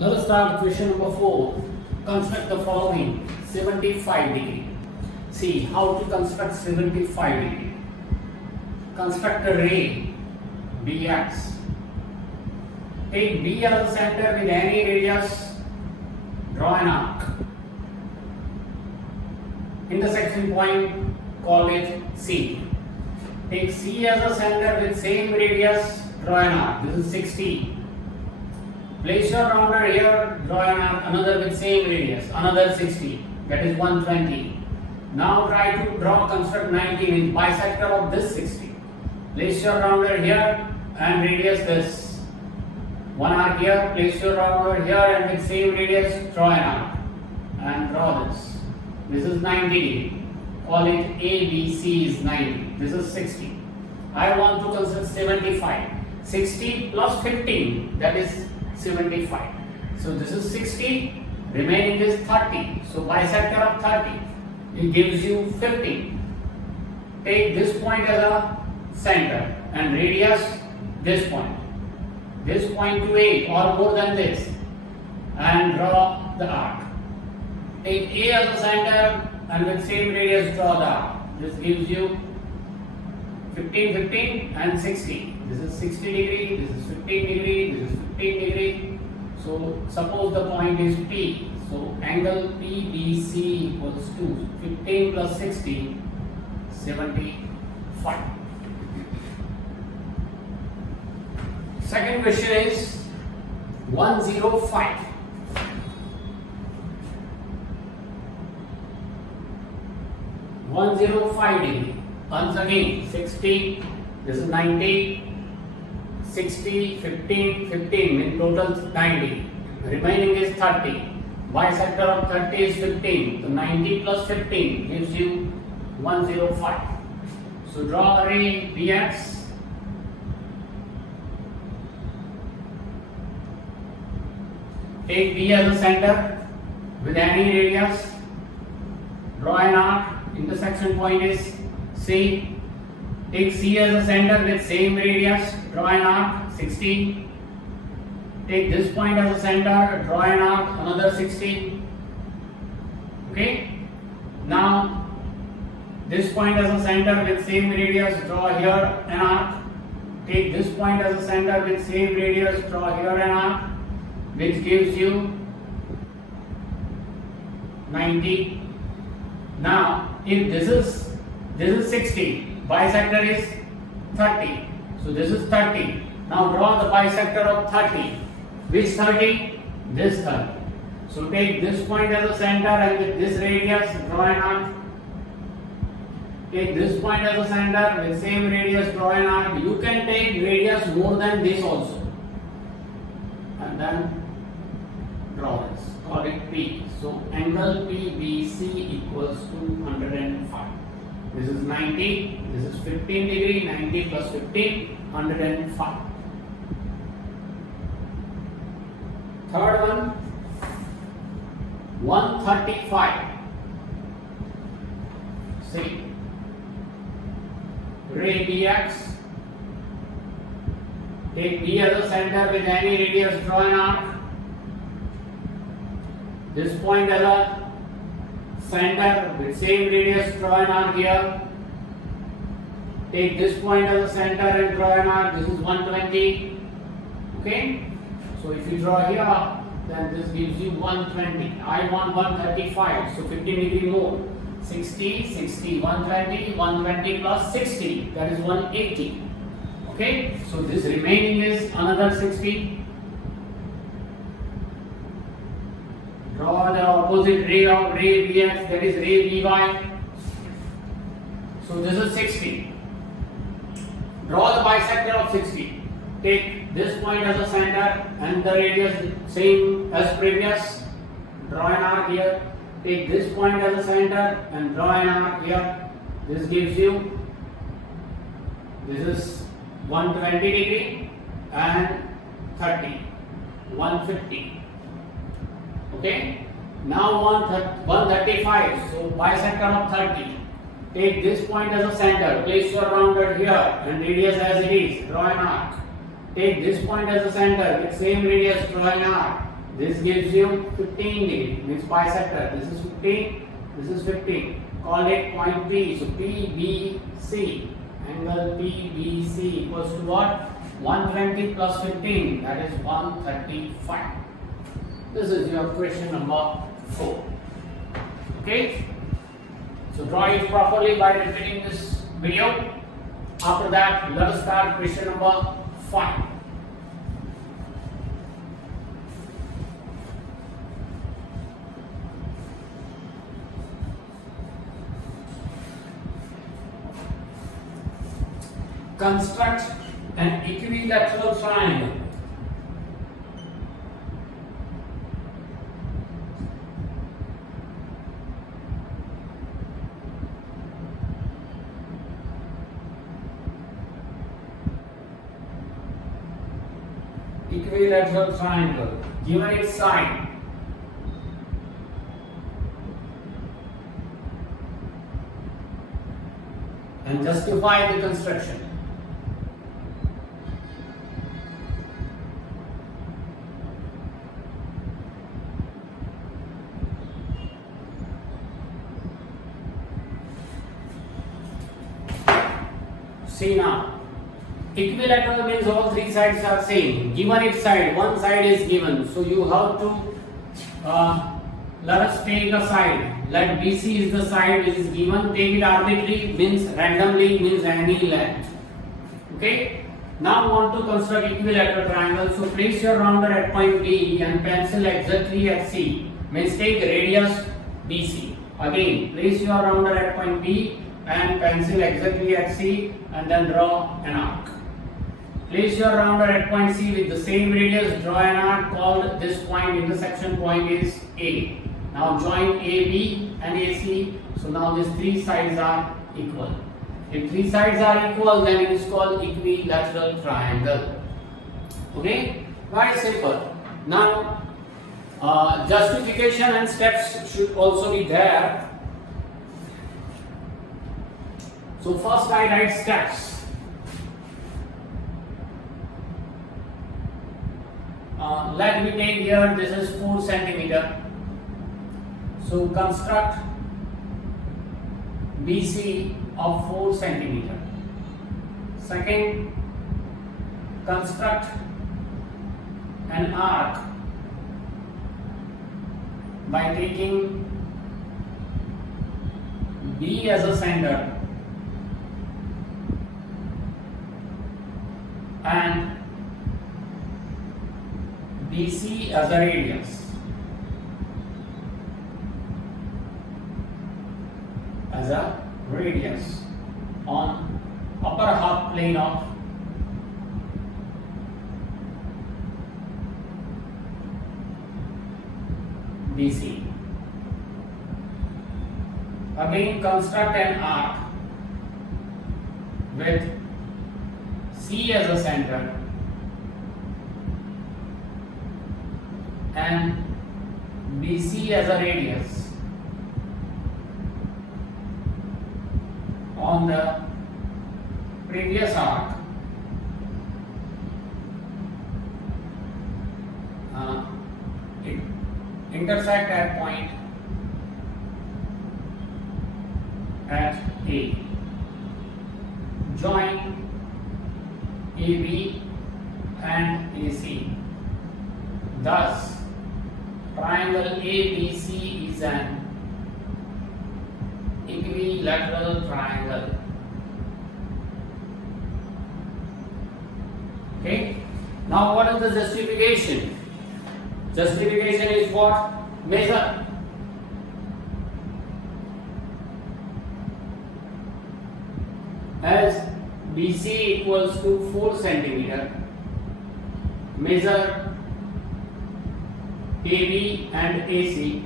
Let us start question number 4. Construct the following 75 degree. See how to construct 75 degree. Construct a ray BX. Take B as the center with any radius. Draw an arc. Intersection point, call it C. Take C as the center with same radius. Draw an arc. This is 60. Place your rounder here, draw an arc, another with same radius, another 60, that is 120. Now try to construct 90 with bisector of this 60. Place your rounder here and radius this. One arc here, place your rounder here and with same radius, draw an arc and draw this. This is 90. Call it ABC is 90. This is 60. I want to construct 75. 60 plus 15, that is 75. So this is 60, remaining is 30. So bisector of 30, it gives you 50. Take this point as a center and radius this point to 8 or more than this, and draw the arc. Take A as a center and with same radius draw the arc. This gives you 15, 15 and 60. This is 60 degree, this is 15 degree, this is 15 degree. So suppose the point is P. So angle PBC equals to 15 plus 60, 75. Second question is 105. Degree. Once again 60, this is 90, 60, 15, 15, in total 90. Remaining is 30. Bisector of 30 is 15. So 90 plus 15 gives you 105. So draw a ray BX. Take B as a center with any radius. Draw an arc. Intersection point is C. Take C as a center with same radius. Draw an arc 60. Take this point as a center. Draw an arc another 60. Okay. Now this point as a center with same radius. Draw here an arc. Take this point as a center with same radius. Draw here an arc, which gives you 90. Now if this is 60, bisector is 30. So this is 30. Now draw the bisector of 30. Which 30? This 30. So take this point as a center and with this radius draw an arc. Take this point as a center with same radius, draw an arc. You can take radius more than this also. And then draw this. Call it P. So angle PBC equals to 105. This is 90, this is 15 degree, 90 plus 15, 105. Third one, 135. See, ray BX. Take B as a center with any radius, draw an arc. This point as a center with same radius, draw an arc here. Take this point as a center and draw an arc. This is 120. Okay. So if you draw here, then this gives you 120. I want 135. So 15 degree more. 60, 60, 120, 120 plus 60. That is 180. Okay. So this remaining is another 60. Draw the opposite ray of ray BX, that is ray BY. So this is 60. Draw the bisector of 60. Take this point as a center and the radius same as previous. Draw an arc here. Take this point as a center and draw an arc here. This gives you, this is 120 degree and 30, 150. Okay. Now 135. So bisector of 30. Take this point as a center. Place your rounder here and radius as it is. Draw an arc. Take this point as a center with same radius, draw an arc. This gives you 15 degree, means bisector. This is 15, this is 15. Call it point P. So PBC, angle PBC equals to what? 120 plus 15, that is 135. This is your question number 4. Okay? So draw it properly by repeating this video. After that, let us start question number 5. Construct an equilateral triangle. Equilateral triangle. Given its side, and justify the construction. See now, equilateral means all three sides are same. Given its side, one side is given, so you have to let us take a side. Let BC is the side which is given. Take it arbitrarily, means randomly, means any length. Okay. Now want to construct equilateral triangle. So place your rounder at point D and pencil exactly at C. Means take radius BC. Again, place your rounder at point D and pencil exactly at C, and then draw an arc. Place your rounder at point C with the same radius, draw an arc called this point, intersection point is A. Now join AB and AC, so now these three sides are equal. If three sides are equal, then it is called equilateral triangle. Okay, very simple. Now justification and steps should also be there. So first I write steps. Let me take here, this is 4 centimeter. So construct BC of 4 centimeter. Second, construct an arc by taking B as a center and BC as a radius. On upper half plane of BC. Again construct an arc with C as a center and BC as a radius on the previous arc. Intersect at point at A. Join AB and AC. Thus, triangle ABC is an equilateral triangle. Okay. Now, what is the justification? Justification is what? Measure. As BC equals to 4 centimeter, measure AB and AC.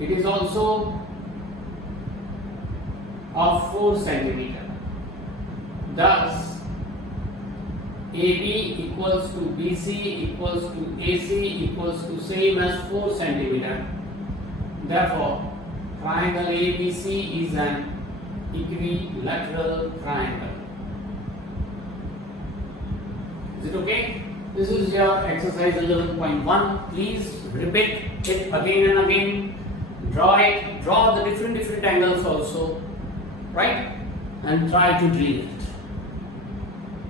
It is also of 4 centimeter. Thus, AB equals to BC equals to AC equals to same as 4 centimeter. Therefore, triangle ABC is an equilateral triangle. Is it okay? This is your exercise 11.1. Please repeat it again and again. Draw it. Draw the different angles also, right? And try to delete it.